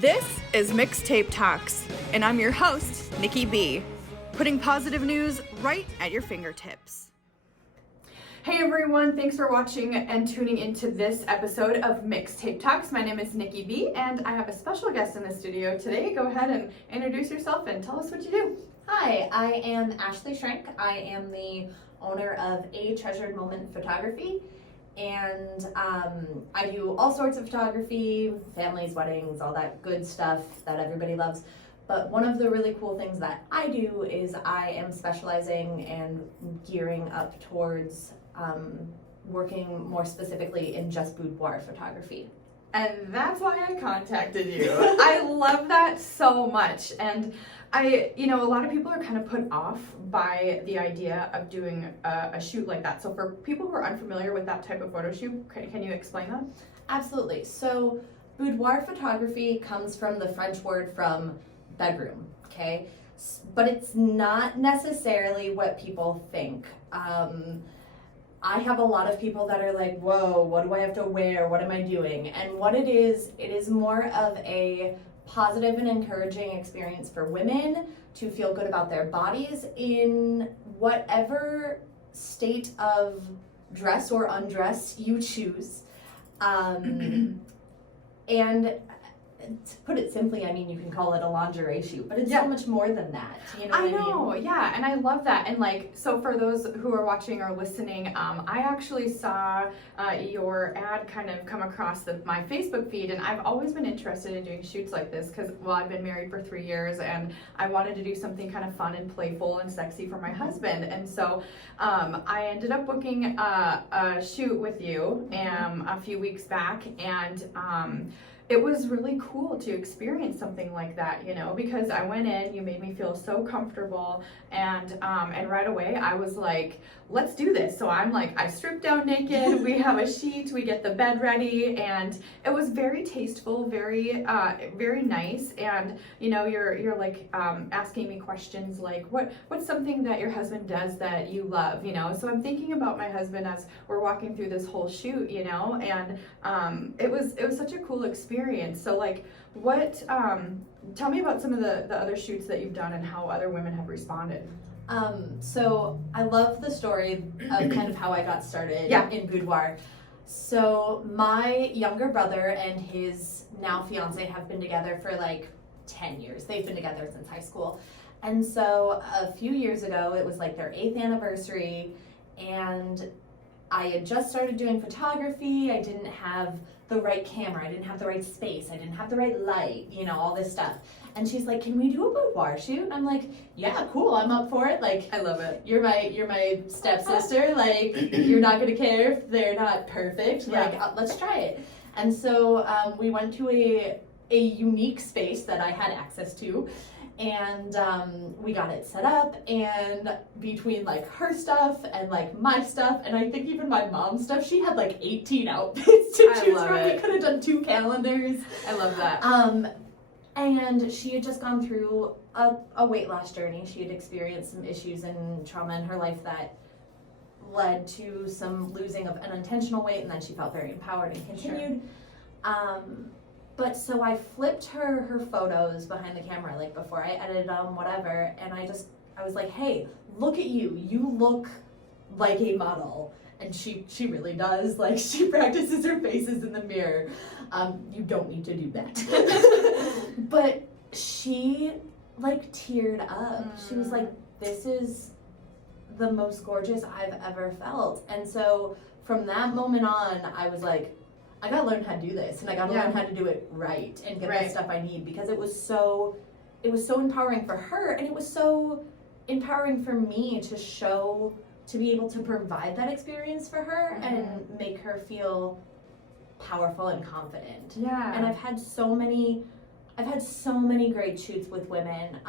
This is Mixtape Talks, and I'm your host, Nikki B, putting positive news right at your fingertips. Hey everyone, thanks for watching and tuning into this episode of Mixtape Talks. My name is Nikki B, and I have a special guest in the studio today. Go ahead and introduce yourself and tell us what you do. Hi, I am Ashley Schrenk. I am the owner of A Treasured Moment Photography, and I do all sorts of photography, families, weddings, all that good stuff that everybody loves. But one of the really cool things that I do is I am specializing and gearing up towards working more specifically in just boudoir photography. And that's why I contacted you. I love that so much. And a lot of people are kind of put off by the idea of doing a shoot like that. So for people who are unfamiliar with that type of photo shoot, can you explain that? Absolutely. So boudoir photography comes from the French word from bedroom, okay? But it's not necessarily what people think. I have a lot of people that are like, whoa, what do I have to wear? What am I doing? And what it is more of a positive and encouraging experience for women to feel good about their bodies in whatever state of dress or undress you choose. And to put it simply, I mean, you can call it a lingerie shoot, but it's so much more than that. You know what I mean? Yeah, and I love that. And so for those who are watching or listening, I actually saw your ad kind of come across my Facebook feed, and I've always been interested in doing shoots like this because, I've been married for 3 years, and I wanted to do something kind of fun and playful and sexy for my husband. And so I ended up booking a shoot with you a few weeks back, and it was really cool to experience something like that, because I went in, you made me feel so comfortable, and right away I was like, let's do this. So I'm like, I stripped down naked, we have a sheet, we get the bed ready, and it was very tasteful, very very nice. And you're like asking me questions like, what's something that your husband does that you love, so I'm thinking about my husband as we're walking through this whole shoot, and it was such a cool experience. So tell me about some of the other shoots that you've done and how other women have responded. So I love the story of kind of how I got started in boudoir. So my younger brother and his now fiance have been together for like 10 years. They've been together since high school. And so a few years ago, it was like their 8th anniversary, and I had just started doing photography. I didn't have the right camera, I didn't have the right space, I didn't have the right light, all this stuff. And she's like, can we do a boudoir shoot? And I'm like, yeah, cool, I'm up for it. Like, I love it. You're my stepsister. Like, you're not gonna care if they're not perfect. Yeah. Like, let's try it. And so we went to a unique space that I had access to, and we got it set up, and between like her stuff and like my stuff, and I think even my mom's stuff, she had like 18 outfits to choose from. We could have done 2 calendars. I love that. And she had just gone through a weight loss journey. She had experienced some issues and trauma in her life that led to some losing of unintentional weight, and then she felt very empowered and continued. Sure. But so I flipped her photos behind the camera, like before I edited them, whatever, and I was like, hey, look at you. You look like a model. And she really does. Like, she practices her faces in the mirror. You don't need to do that. But she like teared up. She was like, this is the most gorgeous I've ever felt. And so from that moment on, I was like, I gotta learn how to do this, and I gotta learn how to do it right and get the stuff I need, because it was so empowering for her, and it was so empowering for me to be able to provide that experience for her and make her feel powerful and confident. Yeah. And I've had so many great shoots with women.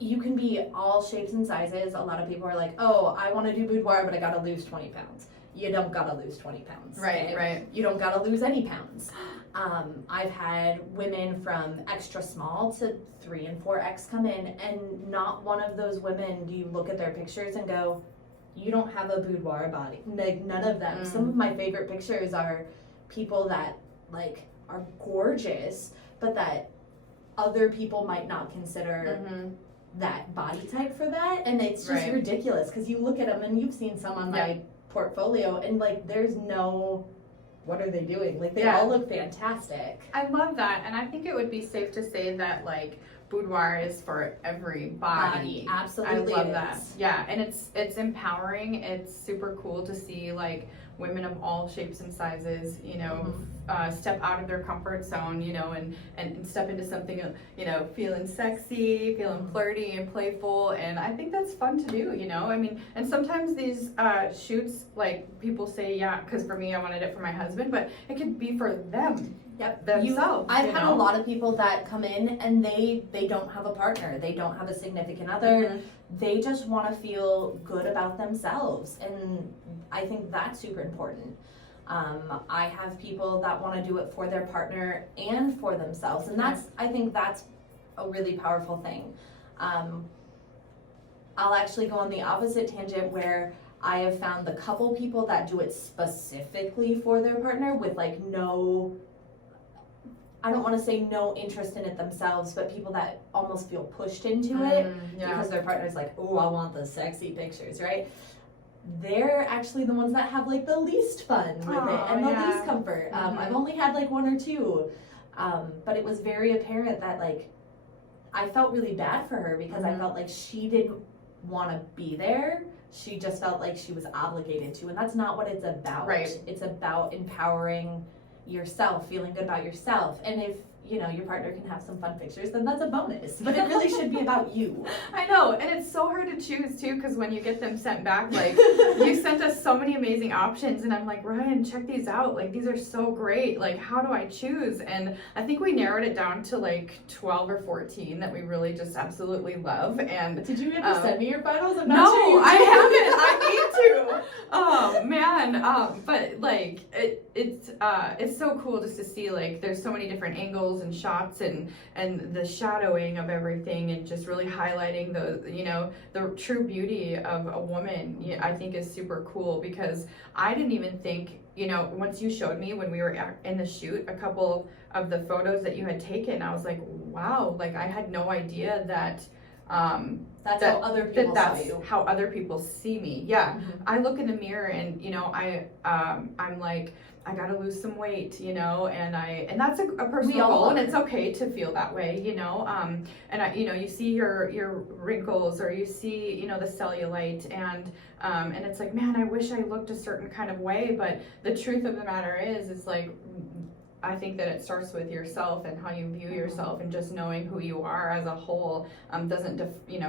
You can be all shapes and sizes. A lot of people are like, oh, I want to do boudoir, but I gotta lose 20 pounds. You don't gotta lose 20 pounds. Right. You don't gotta lose any pounds. I've had women from extra small to 3 and 4X come in, and not one of those women do you look at their pictures and go, you don't have a boudoir body. Like, none of them. Some of my favorite pictures are people that like are gorgeous, but that other people might not consider that body type for that, and it's just ridiculous because you look at them and you've seen some on my portfolio and like there's no, what are they doing? Like they all look fantastic. I love that, and I think it would be safe to say that like boudoir is for everybody. Absolutely, I love that. Yeah, and it's empowering. It's super cool to see like women of all shapes and sizes, you know, step out of their comfort zone, you know, and step into something, you know, feeling sexy, feeling flirty and playful, and I think that's fun to do, you know. I mean, and sometimes these shoots, like people say, yeah, because for me, I wanted it for my husband, but it could be for them. Themselves. I've had a lot of people that come in and they don't have a partner, they don't have a significant other, they just want to feel good about themselves, and I think that's super important. I have people that want to do it for their partner and for themselves, and I think that's a really powerful thing. I'll actually go on the opposite tangent where I have found the couple people that do it specifically for their partner with like no, I don't want to say no interest in it themselves, but people that almost feel pushed into it because their partner's like, oh, I want the sexy pictures, right? They're actually the ones that have like the least fun with it and the least comfort. I've only had like one or two, but it was very apparent that like I felt really bad for her because I felt like she didn't want to be there. She just felt like she was obligated to, and that's not what it's about. It's about empowering yourself, feeling good about yourself, and if you know your partner can have some fun pictures, then that's a bonus, but it really should be about you. I know, and it's so hard to choose too, because when you get them sent back, like you sent us so many amazing options, and I'm like, Ryan, check these out, like these are so great, like how do I choose? And I think we narrowed it down to like 12 or 14 that we really just absolutely love. And did you ever send me your finals? I'm not not sure you I haven't. I need to. Oh man, but like it's so cool just to see like there's so many different angles and shots and the shadowing of everything, and just really highlighting the, you know, the true beauty of a woman. I think is super cool, because I didn't even think, you know, once you showed me when we were in the shoot a couple of the photos that you had taken, I was like, wow, like I had no idea that that's how other people saw you. How other people see me. I look in the mirror and, you know, I'm like, I gotta lose some weight, you know, and that's a personal goal, and it's okay to feel that way, you know. And I, you know, you see your wrinkles, or you see, you know, the cellulite, and it's like, man, I wish I looked a certain kind of way, but the truth of the matter is like, I think that it starts with yourself and how you view yourself, and just knowing who you are as a whole doesn't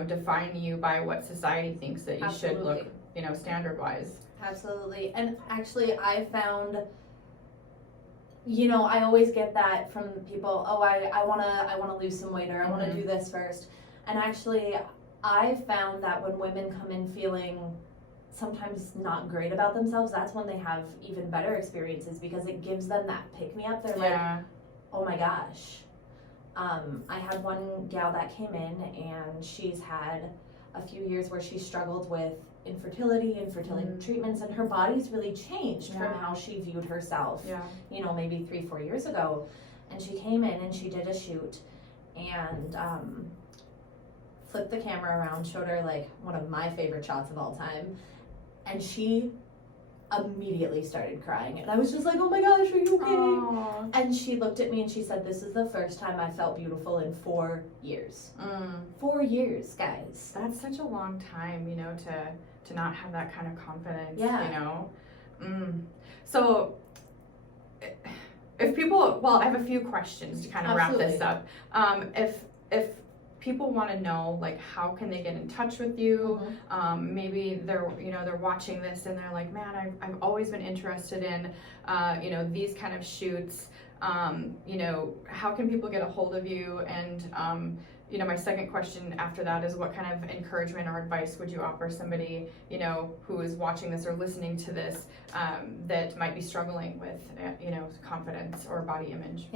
define you by what society thinks that you should look, you know, standard wise. Absolutely. And actually I found, you know, I always get that from people, oh, I wanna lose some weight, or I wanna do this first. And actually I found that when women come in feeling sometimes not great about themselves, that's when they have even better experiences, because it gives them that pick-me-up. They're like, oh my gosh. I had one gal that came in, and she's had a few years where she struggled with infertility treatments, and her body's really changed from how she viewed herself, you know, maybe 3-4 years ago. And she came in and she did a shoot, and flipped the camera around, showed her like one of my favorite shots of all time, and she immediately started crying, and I was just like, oh my gosh, are you okay? Aww. And she looked at me and she said, this is the first time I felt beautiful in 4 years. 4 years, guys. That's such a long time, you know, to not have that kind of confidence, you know. So if people, well, I have a few questions to kind of wrap this up. If people want to know, like, how can they get in touch with you? Maybe they're watching this and they're like, man, I've always been interested in, you know, these kind of shoots. You know, how can people get a hold of you? And, you know, my second question after that is, what kind of encouragement or advice would you offer somebody, you know, who is watching this or listening to this, that might be struggling with, you know, confidence or body image?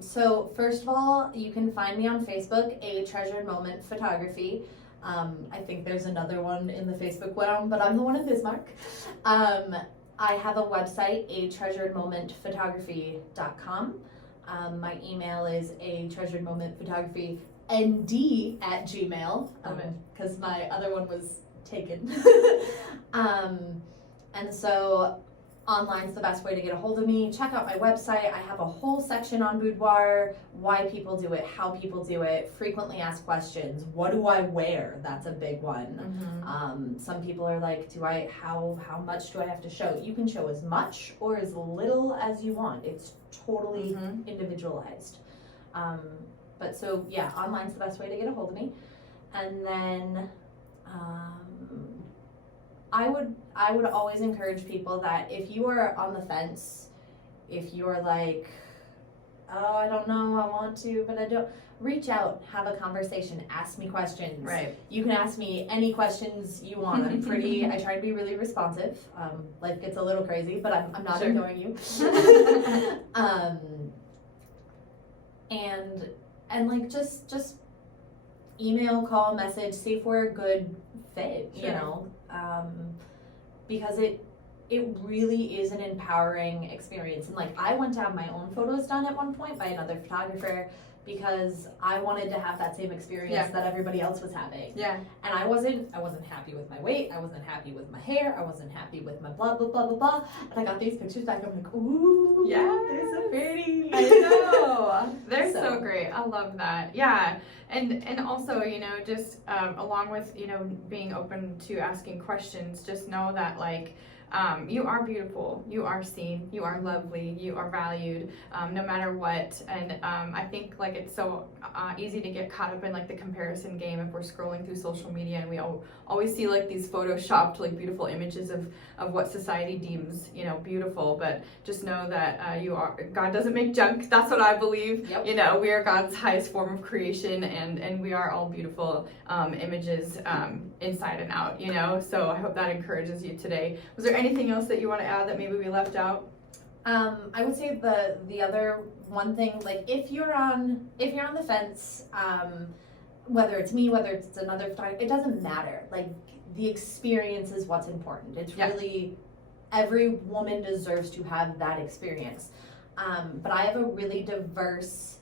So first of all, you can find me on Facebook, A Treasured Moment Photography. I think there's another one in the Facebook realm, but I'm the one in Bismarck. I have a website, atreasuredmomentphotography.com. My email is atreasuredmomentphotographynd@gmail, because my other one was taken. And so online's the best way to get a hold of me. Check out my website. I have a whole section on boudoir, why people do it, how people do it, frequently asked questions. What do I wear? That's a big one. Some people are like, how much do I have to show? You can show as much or as little as you want. It's totally individualized. But so yeah, online's the best way to get a hold of me. And then I would always encourage people that if you are on the fence, if you are like, oh, I don't know, I want to, but I don't, reach out, have a conversation, ask me questions. Right. You can ask me any questions you want. I try to be really responsive. Life gets a little crazy, but I'm not ignoring you. And like just email, call, message, see if we're a good fit, you know, because it really is an empowering experience. And like, I went to have my own photos done at one point by another photographer because I wanted to have that same experience that everybody else was having. Yeah. And I wasn't happy with my weight, I wasn't happy with my hair, I wasn't happy with my blah, blah, blah, blah, blah. And I got these pictures back, I'm like, ooh, yeah, they're so pretty. I know. They're so great. I love that. Yeah. And also, you know, just along with, you know, being open to asking questions, just know that like, you are beautiful, you are seen, you are lovely, you are valued, no matter what. And I think like it's so easy to get caught up in like the comparison game if we're scrolling through social media and we always see like these photoshopped like beautiful images of what society deems, you know, beautiful. But just know that God doesn't make junk. That's what I believe. Yep. You know, we are God's highest form of creation, and we are all beautiful images inside and out, you know. So I hope that encourages you today. Was there anything else that you want to add that maybe we left out? I would say the other one thing, like if you're on the fence, whether it's me, whether it's another photographer, it doesn't matter. Like the experience is what's important. It's really, every woman deserves to have that experience. But I have a really diverse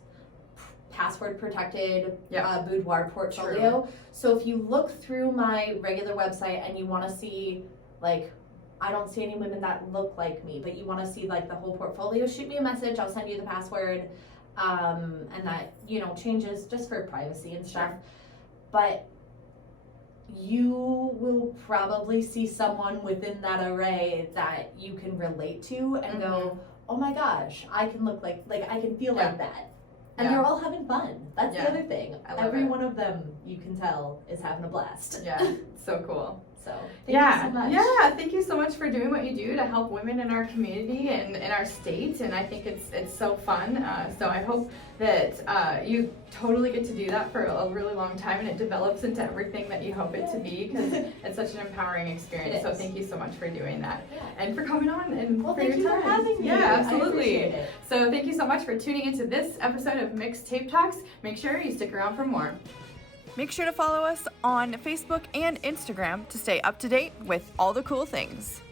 password protected boudoir portfolio. True. So if you look through my regular website and you want to see like, I don't see any women that look like me, but you want to see like the whole portfolio, shoot me a message, I'll send you the password. And that, you know, changes just for privacy and stuff. But you will probably see someone within that array that you can relate to and go, oh my gosh, I can look like I can feel like that. And they're all having fun. That's the other thing. Every one of them, you can tell, is having a blast. Yeah, so cool. So thank you so much. Yeah, thank you so much for doing what you do to help women in our community and in our state. And I think it's so fun. So I hope that you totally get to do that for a really long time and it develops into everything that you hope it to be, because it's such an empowering experience. So thank you so much for doing that and for coming on and for your time. For having me. Yeah, absolutely. I appreciate it. So thank you so much for tuning into this episode of Mixtape Talks. Make sure you stick around for more. Make sure to follow us on Facebook and Instagram to stay up to date with all the cool things.